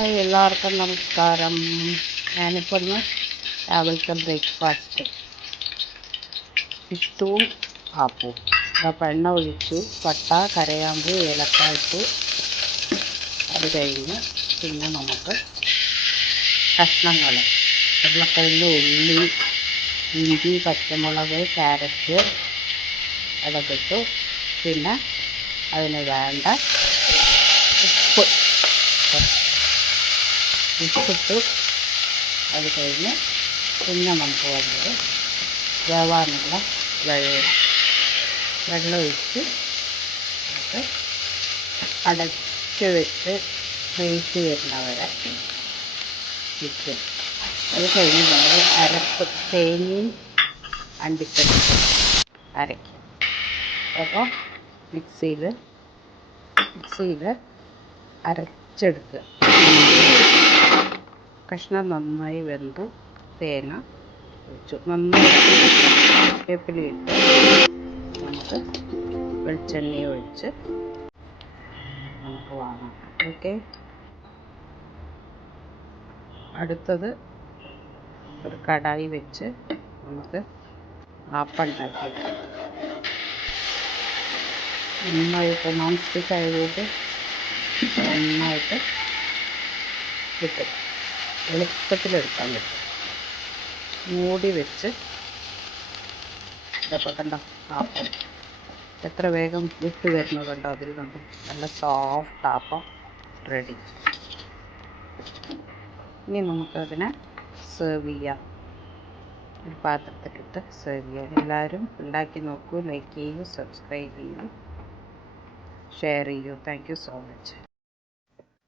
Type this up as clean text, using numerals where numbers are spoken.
Hi, എല്ലാവർക്കും നമസ്കാരം. ഞാനിപ്പോൾ ഒന്ന് രാവിലത്തെ ബ്രേക്ക്ഫാസ്റ്റ് ഇഷ്ടവും ആപ്പവും. അപ്പോൾ എണ്ണ ഒഴിച്ചു, പട്ട, കരയാമ്പ്, ഏലക്ക ഇട്ടു. അത് കഴിഞ്ഞ് പിന്നെ നമുക്ക് കഷ്ണങ്ങൾ, ഉരുളക്കിഴങ്ങ്, ഉള്ളി, ഇഞ്ചി, പച്ചമുളക്, ക്യാരറ്റ് അതൊക്കെ ഇട്ടു. പിന്നെ അതിന് വേണ്ട ഉപ്പിട്ടു. അത് കഴിഞ്ഞ് പിന്നെ നമുക്ക് വേണ്ടത് വേവാനുള്ള വെള്ളം ഒഴിച്ച് നമുക്ക് അടച്ച് വെച്ച് വേവിച്ച് വരുന്നവരെ വയ്ക്കും. അത് കഴിഞ്ഞ് നമ്മൾ അരപ്പ് തേങ്ങയും അണ്ടിപ്പരിപ്പും അരയ്ക്കും. അപ്പോൾ മിക്സിയിൽ അരച്ചെടുക്കുക. കഷ്ണം നന്നായി വെന്തു, തേങ്ങ ഒഴിച്ചു, നന്നായി വേപ്പിലയിട്ട് നമുക്ക് വെളിച്ചെണ്ണ ഒഴിച്ച് നമുക്ക് വാങ്ങാം. ഓക്കെ, അടുത്തത് ഒരു കടായി വെച്ച് നമുക്ക് ആപ്പം ഉണ്ടാക്കിയെടുക്കാം. നന്നായിട്ട് നോൺ സ്റ്റിക്ക് ആയതുകൊണ്ട് നന്നായിട്ട് കിട്ടും, എളുപ്പത്തിലെടുക്കാൻ പറ്റും. മൂടി വെച്ച് ഇതൊക്കെ കണ്ടോ, ആപ്പം എത്ര വേഗം വിട്ട് വരുന്നതുണ്ടോ, അതിൽ നിന്നും നല്ല സോഫ്റ്റ് ആപ്പം റെഡി. ഇനി നമുക്കതിനെ സെർവ് ചെയ്യാം. ഒരു പാത്രത്തിലിട്ട് സെർവ് ചെയ്യാം. എല്ലാവരും ഉണ്ടാക്കി നോക്കൂ, ലൈക്ക് ചെയ്യൂ, സബ്സ്ക്രൈബ് ചെയ്യൂ, ഷെയർ ചെയ്യൂ. Thank you so much.